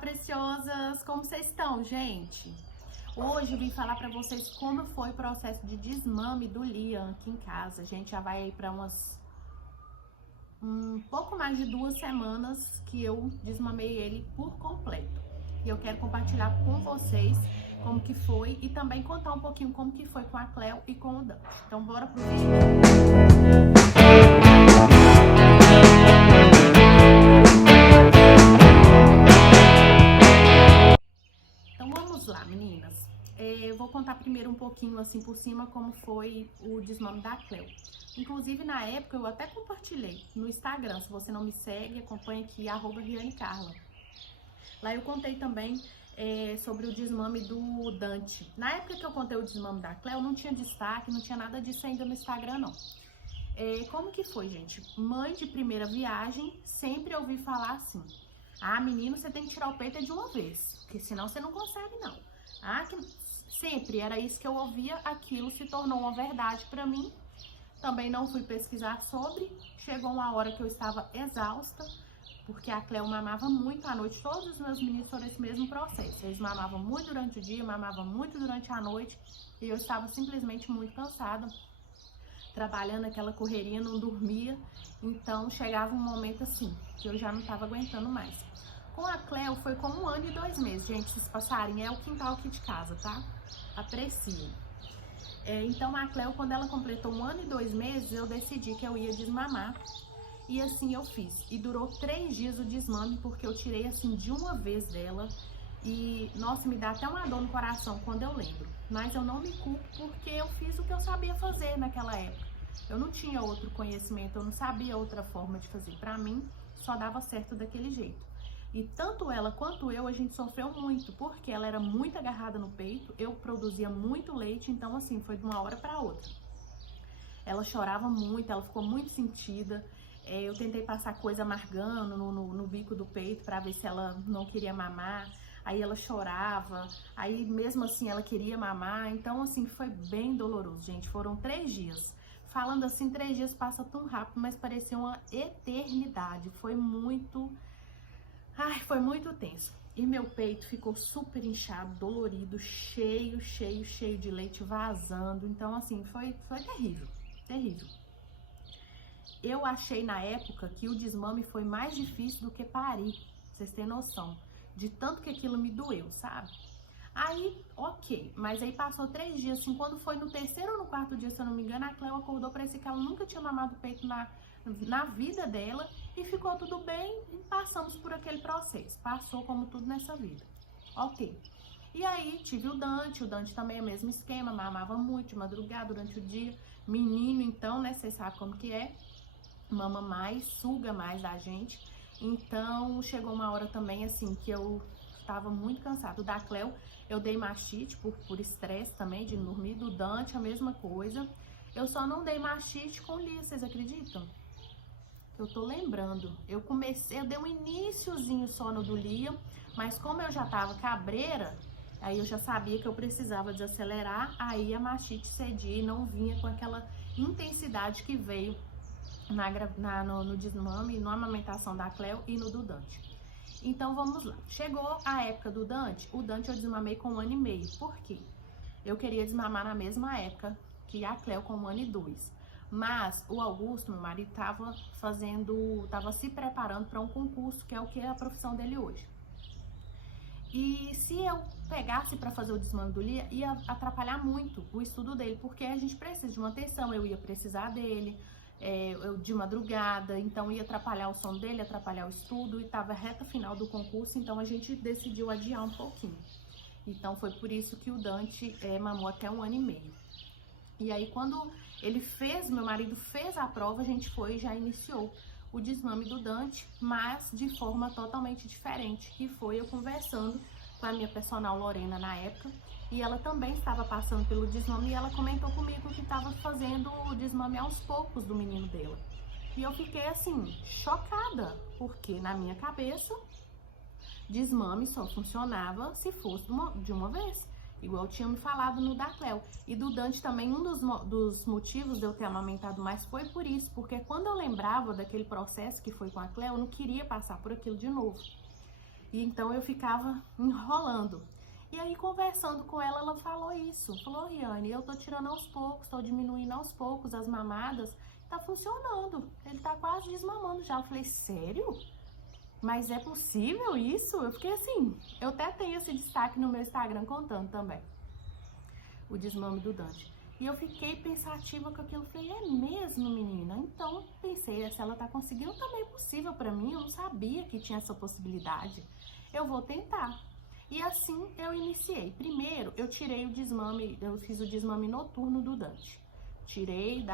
preciosas! Como vocês estão, gente? Hoje eu vim falar pra vocês como foi o processo de desmame do Liam aqui em casa. A gente já vai aí pra um pouco mais de 2 semanas que eu desmamei ele por completo. E eu quero compartilhar com vocês como que foi e também contar um pouquinho como que foi com a Cleo e com o Dante. Então bora pro vídeo! Vamos lá, meninas. Eu vou contar primeiro um pouquinho, assim, por cima, como foi o desmame da Cleo. Inclusive, na época, eu até compartilhei no Instagram. Se você não me segue, acompanha aqui, @RianeCarla. Lá eu contei também sobre o desmame do Dante. Na época que eu contei o desmame da Cleo, não tinha destaque, não tinha nada disso ainda no Instagram, não. Como que foi, gente? Mãe de primeira viagem, sempre ouvi falar assim: ah, menino, você tem que tirar o peito de uma vez, porque senão você não consegue, não. Ah, sempre era isso que eu ouvia, aquilo se tornou uma verdade pra mim. Também não fui pesquisar sobre. Chegou uma hora que eu estava exausta, porque a Cleo mamava muito à noite. Todos os meus meninos foram esse mesmo processo. Eles mamavam muito durante o dia, mamavam muito durante a noite, e eu estava simplesmente muito cansada, trabalhando aquela correria, não dormia. Então chegava um momento assim, que eu já não estava aguentando mais. Com a Cleo foi como 1 ano e 2 meses, gente. Esses passarinhos é o quintal aqui de casa, tá? Apreciem. Então a Cleo, quando ela completou 1 ano e 2 meses, eu decidi que eu ia desmamar. E assim eu fiz. E durou 3 dias o desmame, porque eu tirei assim de uma vez dela. E, nossa, me dá até uma dor no coração quando eu lembro. Mas eu não me culpo, porque eu fiz o que eu sabia fazer naquela época. Eu não tinha outro conhecimento, eu não sabia outra forma de fazer. Pra mim, só dava certo daquele jeito. E tanto ela quanto eu, a gente sofreu muito, porque ela era muito agarrada no peito, eu produzia muito leite, então assim, foi de uma hora pra outra. Ela chorava muito, ela ficou muito sentida. Eu tentei passar coisa amargando no bico do peito pra ver se ela não queria mamar. Aí ela chorava, aí mesmo assim ela queria mamar. Então assim, foi bem doloroso, gente. Foram 3 dias. Falando assim, 3 dias passa tão rápido, mas parecia uma eternidade. Foi muito tenso. E meu peito ficou super inchado, dolorido, cheio de leite vazando. Então assim, foi terrível, terrível. Eu achei na época que o desmame foi mais difícil do que parir, vocês têm noção, de tanto que aquilo me doeu, sabe? Aí, ok, mas aí passou 3 dias, assim, quando foi no 3º ou no 4º dia, se eu não me engano, a Cleo acordou, parecia que ela nunca tinha mamado o peito na vida dela, e ficou tudo bem, e passamos por aquele processo, passou como tudo nessa vida, ok. E aí tive o Dante também é o mesmo esquema, mamava muito de madrugada, durante o dia, menino então, né, vocês sabem como que é, mama mais, suga mais da gente. Então chegou uma hora também assim que eu tava muito cansada. Da Cleo eu dei mastite por estresse também de não dormir. Do Dante a mesma coisa. Eu só não dei mastite com o Lia, vocês acreditam? Eu tô lembrando, eu dei um iniciozinho só no do Lia, mas como eu já tava cabreira, aí eu já sabia que eu precisava desacelerar, aí a mastite cedia e não vinha com aquela intensidade que veio no desmame, na amamentação da Cleo e no do Dante. Então vamos lá. Chegou a época do Dante, o Dante eu desmamei com 1 ano e meio. Por quê? Eu queria desmamar na mesma época que a Cleo, com 1 ano e 2. Mas o Augusto, meu marido, tava se preparando para um concurso, que é o que é a profissão dele hoje. E se eu pegasse para fazer o desmame do Lia, ia atrapalhar muito o estudo dele, porque a gente precisa de uma atenção, eu ia precisar dele, de madrugada, então ia atrapalhar o sono dele, atrapalhar o estudo, e tava reta final do concurso, então a gente decidiu adiar um pouquinho. Então foi por isso que o Dante mamou até 1 ano e meio. E aí quando meu marido fez a prova, a gente já iniciou o desmame do Dante, mas de forma totalmente diferente, que foi eu conversando com a minha personal Lorena na época, e ela também estava passando pelo desmame, e ela comentou comigo que estava fazendo o desmame aos poucos do menino dela. E eu fiquei assim, chocada, porque na minha cabeça, desmame só funcionava se fosse de uma vez, igual tinha me falado no da Cleo. E do Dante também, um dos motivos de eu ter amamentado mais foi por isso, porque quando eu lembrava daquele processo que foi com a Cleo, eu não queria passar por aquilo de novo. E então eu ficava enrolando. E aí, conversando com ela, ela falou isso. Falou, Riane, eu tô tirando aos poucos, tô diminuindo aos poucos as mamadas. Tá funcionando. Ele tá quase desmamando já. Eu falei, sério? Mas é possível isso? Eu fiquei assim, eu até tenho esse destaque no meu Instagram contando também o desmame do Dante. E eu fiquei pensativa com aquilo, falei, é mesmo, menina? Então, pensei, se ela tá conseguindo, também é possível pra mim, eu não sabia que tinha essa possibilidade. Eu vou tentar. E assim eu iniciei. Primeiro, eu tirei o desmame, eu fiz o desmame noturno do Dante. Tirei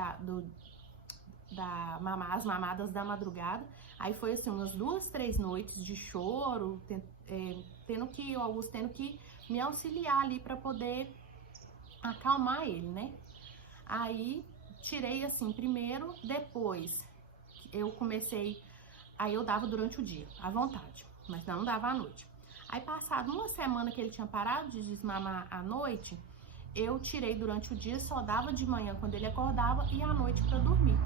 as mamadas da madrugada. Aí foi assim, umas 2, 3 noites de choro, o Augusto tendo que me auxiliar ali pra poder acalmar ele, né? Aí tirei assim primeiro, depois eu comecei, aí eu dava durante o dia, à vontade, mas não dava à noite. Aí passado uma semana que ele tinha parado de desmamar à noite, eu tirei durante o dia, só dava de manhã quando ele acordava e à noite pra dormir.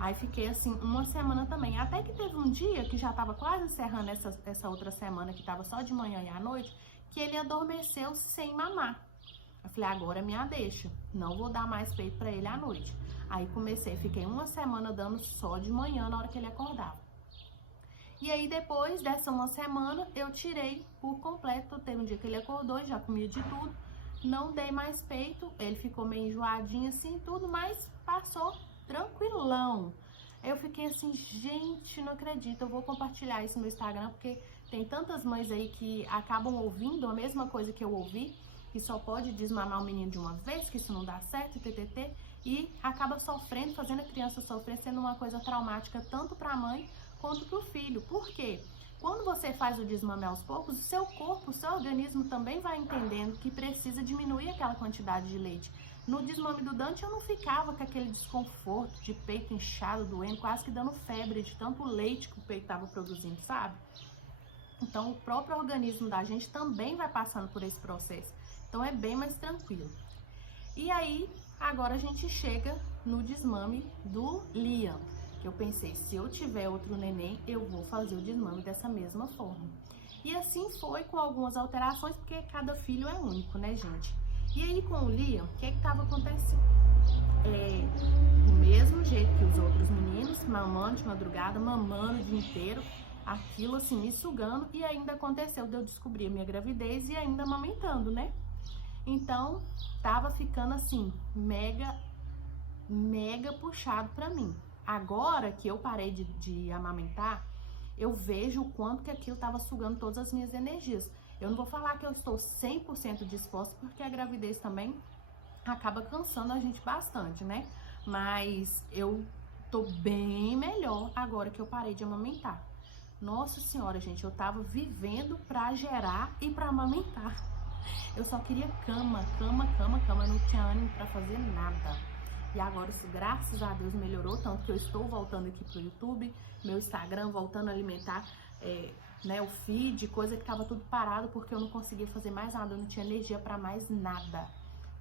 Aí fiquei assim uma semana também, até que teve um dia que já tava quase encerrando essa outra semana que tava só de manhã e à noite, que ele adormeceu sem mamar. Eu falei, agora é minha deixa, não vou dar mais peito pra ele à noite. Aí fiquei uma semana dando só de manhã na hora que ele acordava. E aí depois dessa uma semana eu tirei por completo, teve um dia que ele acordou e já comia de tudo, não dei mais peito, ele ficou meio enjoadinho assim tudo, mas passou tranquilão. Eu fiquei assim, gente, não acredito, eu vou compartilhar isso no Instagram, porque tem tantas mães aí que acabam ouvindo a mesma coisa que eu ouvi, que só pode desmamar o menino de uma vez, que isso não dá certo, ttt, e acaba sofrendo, fazendo a criança sofrer, sendo uma coisa traumática tanto para a mãe quanto para o filho. Por quê? Quando você faz o desmame aos poucos, o seu corpo, o seu organismo também vai entendendo que precisa diminuir aquela quantidade de leite. No desmame do Dante eu não ficava com aquele desconforto de peito inchado, doendo, quase que dando febre de tanto leite que o peito estava produzindo, sabe? Então o próprio organismo da gente também vai passando por esse processo. Então é bem mais tranquilo. E aí, agora a gente chega no desmame do Liam. Que eu pensei, se eu tiver outro neném, eu vou fazer o desmame dessa mesma forma. E assim foi, com algumas alterações, porque cada filho é único, né, gente? E aí com o Liam, o que estava acontecendo? Do mesmo jeito que os outros meninos, mamando de madrugada, mamando o dia inteiro, aquilo assim me sugando, e ainda aconteceu de eu descobrir a minha gravidez e ainda amamentando, né? Então, tava ficando assim, mega puxado pra mim. Agora que eu parei de amamentar, eu vejo o quanto que aquilo tava sugando todas as minhas energias. Eu não vou falar que eu estou 100% disposta, porque a gravidez também acaba cansando a gente bastante, né? Mas eu tô bem melhor agora que eu parei de amamentar. Nossa senhora, gente, eu tava vivendo pra gerar e pra amamentar. Eu só queria cama, eu não tinha ânimo pra fazer nada. E agora isso, graças a Deus, melhorou, tanto que eu estou voltando aqui pro YouTube, meu Instagram, voltando a alimentar o feed, coisa que tava tudo parado porque eu não conseguia fazer mais nada, eu não tinha energia pra mais nada.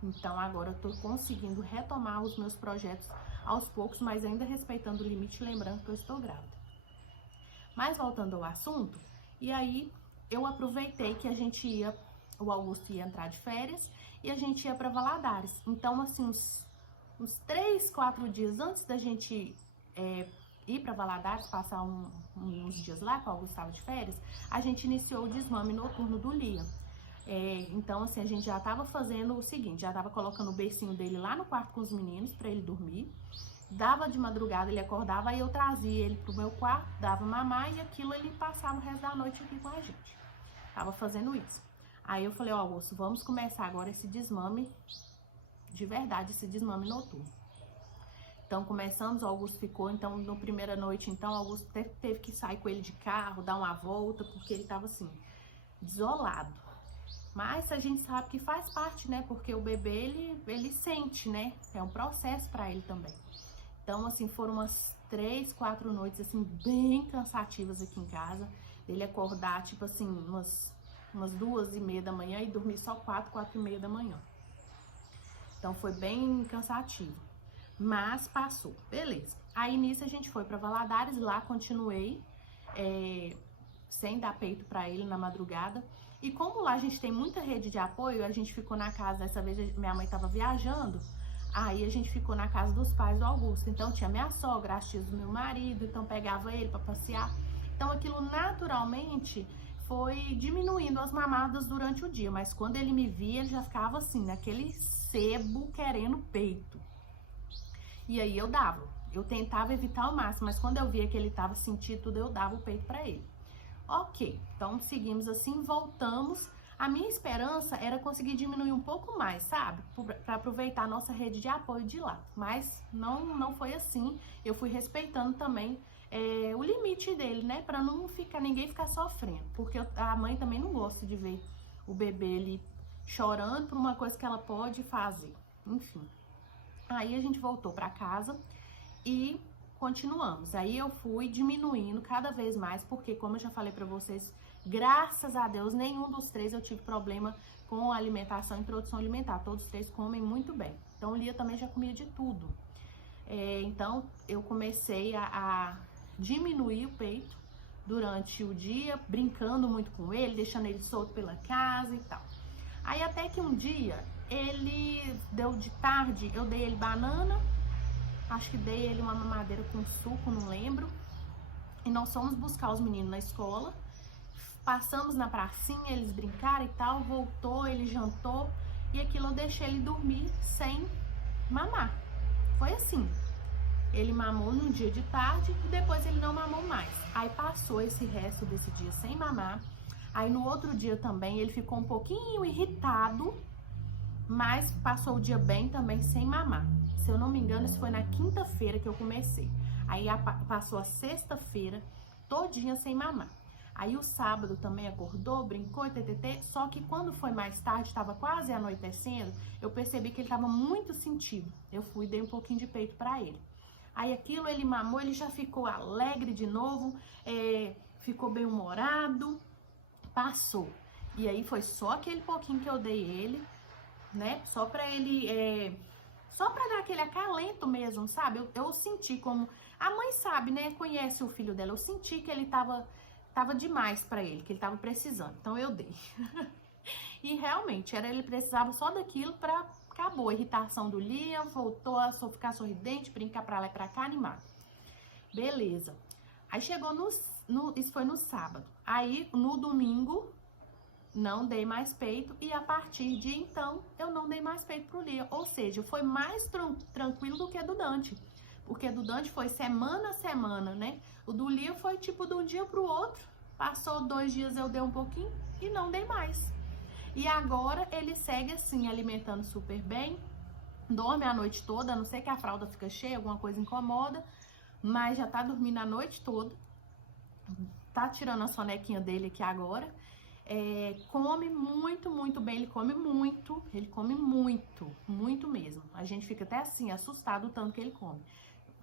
Então agora eu tô conseguindo retomar os meus projetos aos poucos, mas ainda respeitando o limite, lembrando que eu estou grávida. Mas voltando ao assunto, e aí eu aproveitei que o Augusto ia entrar de férias e a gente ia para Valadares. Então, assim, uns 3, 4 dias antes da gente ir para Valadares, passar uns dias lá, que o Augusto estava de férias, a gente iniciou o desmame noturno do Liam. Então, assim, a gente já estava fazendo o seguinte, já estava colocando o bercinho dele lá no quarto com os meninos para ele dormir. Dava de madrugada, ele acordava, aí eu trazia ele pro meu quarto, dava mamar e aquilo ele passava o resto da noite aqui com a gente. Tava fazendo isso. Aí eu falei, ó, Augusto, vamos começar agora esse desmame de verdade, esse desmame noturno. Então começamos, o Augusto ficou, então na primeira noite, então o Augusto teve que sair com ele de carro, dar uma volta, porque ele tava assim, desolado. Mas a gente sabe que faz parte, né, porque o bebê, ele sente, né, é um processo pra ele também. Então, assim, foram umas 3, 4 noites, assim, bem cansativas aqui em casa. Ele acordar, tipo assim, umas 2h30 da manhã e dormir só 4, 4h30 da manhã. Então, foi bem cansativo. Mas passou, beleza. Aí, nisso, a gente foi pra Valadares, lá continuei sem dar peito pra ele na madrugada. E como lá a gente tem muita rede de apoio, a gente ficou na casa, dessa vez minha mãe tava viajando, aí a gente ficou na casa dos pais do Augusto. Então tinha minha sogra, as tias do meu marido, então pegava ele pra passear. Então aquilo naturalmente foi diminuindo as mamadas durante o dia, mas quando ele me via, ele já ficava assim, naquele sebo querendo peito. E aí eu dava, eu tentava evitar ao máximo, mas quando eu via que ele tava sentindo tudo, eu dava o peito pra ele. Ok, então seguimos assim, voltamos. A minha esperança era conseguir diminuir um pouco mais, sabe? Para aproveitar a nossa rede de apoio de lá. Mas não foi assim. Eu fui respeitando também o limite dele, né? Para não ninguém ficar sofrendo. Porque a mãe também não gosta de ver o bebê ali chorando por uma coisa que ela pode fazer. Enfim. Aí a gente voltou para casa e continuamos. Aí eu fui diminuindo cada vez mais, porque como eu já falei pra vocês, graças a Deus, nenhum dos três eu tive problema com alimentação e introdução alimentar. Todos os três comem muito bem. Então, o Lia também já comia de tudo. Então, eu comecei a diminuir o peito durante o dia, brincando muito com ele, deixando ele solto pela casa e tal. Aí, até que um dia, ele deu de tarde, eu dei ele banana, acho que dei ele uma mamadeira com suco, não lembro. E nós fomos buscar os meninos na escola. Passamos na pracinha, eles brincaram e tal. Voltou, ele jantou. E aquilo eu deixei ele dormir sem mamar. Foi assim. Ele mamou no dia de tarde e depois ele não mamou mais. Aí passou esse resto desse dia sem mamar. Aí no outro dia também ele ficou um pouquinho irritado, mas passou o dia bem também sem mamar. Se eu não me engano, isso foi na quinta-feira que eu comecei. Aí passou a sexta-feira todinha sem mamar. Aí o sábado também acordou, brincou, ttt. Só que quando foi mais tarde, estava quase anoitecendo, eu percebi que ele estava muito sentido. Eu fui e dei um pouquinho de peito para ele. Aí aquilo ele mamou, ele já ficou alegre de novo, ficou bem humorado, passou. E aí foi só aquele pouquinho que eu dei ele, né? Só pra ele, só pra dar aquele acalento mesmo, sabe? Eu senti como, a mãe sabe, né? Conhece o filho dela, eu senti que ele tava demais pra ele, que ele tava precisando, então eu dei. E realmente, ele precisava só daquilo pra, acabou a irritação do Lia, voltou a ficar sorridente, brincar pra lá e pra cá, animado. Beleza. Aí chegou isso foi no sábado. Aí, no domingo, não dei mais peito e a partir de então eu não dei mais peito pro Lia. Ou seja, foi mais tranquilo do que do Dante. Porque do Dante foi semana a semana, né? O do Lia foi tipo de um dia pro outro. Passou 2 dias eu dei um pouquinho e não dei mais. E agora ele segue assim, alimentando super bem. Dorme a noite toda, a não ser que a fralda fica cheia, alguma coisa incomoda. Mas já tá dormindo a noite toda. Tá tirando a sonequinha dele aqui agora. Come muito bem, ele come muito mesmo. A gente fica até assim, assustado o tanto que ele come.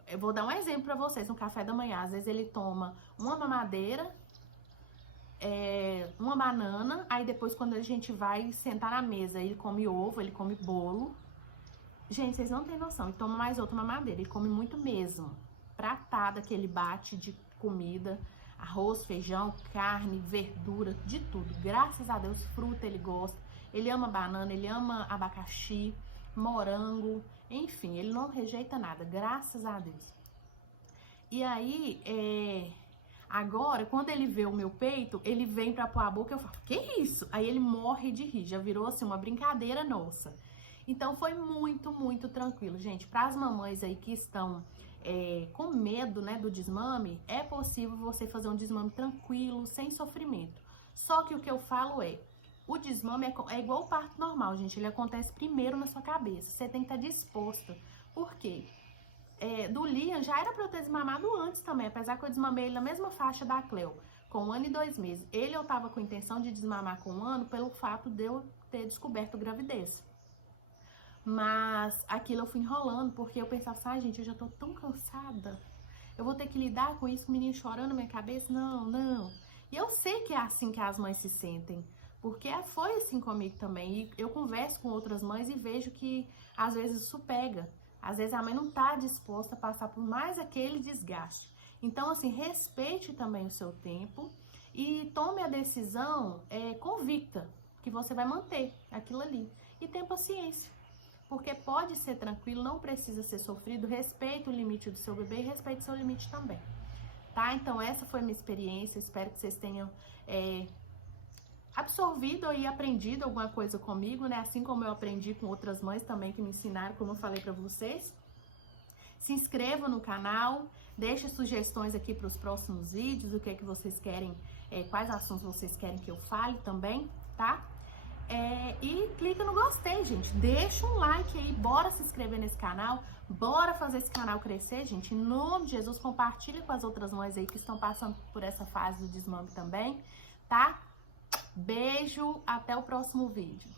Eu vou dar um exemplo pra vocês, no café da manhã, às vezes ele toma uma mamadeira, uma banana, aí depois quando a gente vai sentar na mesa, ele come ovo, ele come bolo. Gente, vocês não têm noção, ele toma mais outra mamadeira, ele come muito mesmo. Pratada que ele bate de comida, arroz, feijão, carne, verdura, de tudo. Graças a Deus, fruta ele gosta. Ele ama banana, ele ama abacaxi, morango, enfim, ele não rejeita nada, graças a Deus. E aí, agora, quando ele vê o meu peito, ele vem pra pôr a boca, eu falo, que isso? Aí ele morre de rir, já virou assim uma brincadeira nossa. Então foi muito tranquilo, gente. Para as mamães aí que estão com medo, né, do desmame, é possível você fazer um desmame tranquilo, sem sofrimento. Só que o que eu falo o desmame é igual o parto normal, gente. Ele acontece primeiro na sua cabeça. Você tem que estar disposta. Por quê? Do Liam já era pra eu ter desmamado antes também, apesar que eu desmamei ele na mesma faixa da Cleo, com 1 ano e 2 meses. Ele eu tava com intenção de desmamar com 1 ano pelo fato de eu ter descoberto gravidez. Mas aquilo eu fui enrolando, porque eu pensava assim, gente, eu já tô tão cansada, eu vou ter que lidar com isso, o menino chorando na minha cabeça, não. E eu sei que é assim que as mães se sentem, porque foi assim comigo também, e eu converso com outras mães e vejo que às vezes isso pega, às vezes a mãe não tá disposta a passar por mais aquele desgaste. Então, assim, respeite também o seu tempo e tome a decisão convicta que você vai manter aquilo ali. E tenha paciência, porque pode ser tranquilo, não precisa ser sofrido. Respeite o limite do seu bebê e respeite o seu limite também, tá? Então essa foi a minha experiência, espero que vocês tenham absorvido e aprendido alguma coisa comigo, né? Assim como eu aprendi com outras mães também que me ensinaram, como eu falei pra vocês. Se inscreva no canal, deixe sugestões aqui para os próximos vídeos, o que é que vocês querem, quais assuntos vocês querem que eu fale também, tá? E clica no gostei, gente. Deixa um like aí, bora se inscrever nesse canal, bora fazer esse canal crescer, gente. Em nome de Jesus, compartilha com as outras mães aí que estão passando por essa fase do desmame também, tá? Beijo, até o próximo vídeo.